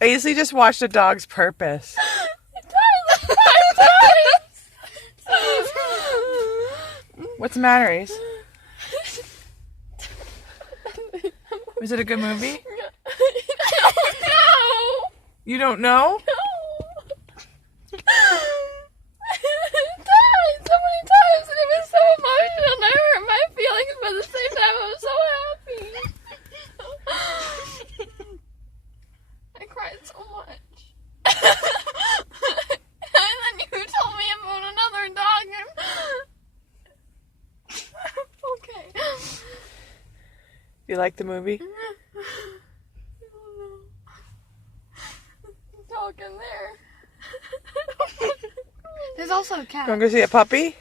Aizlea just watched A Dog's Purpose. It died like 5 times. What's the matter, Ace? Is it a good movie? I don't know. You don't know? No. It died so many times and it was so emotional and I hurt my feelings, but at the same time I was so happy. I cried so much. And then you told me about another dog and... Okay. You like the movie? Dog in there. There's also a cat. You want to go see a puppy?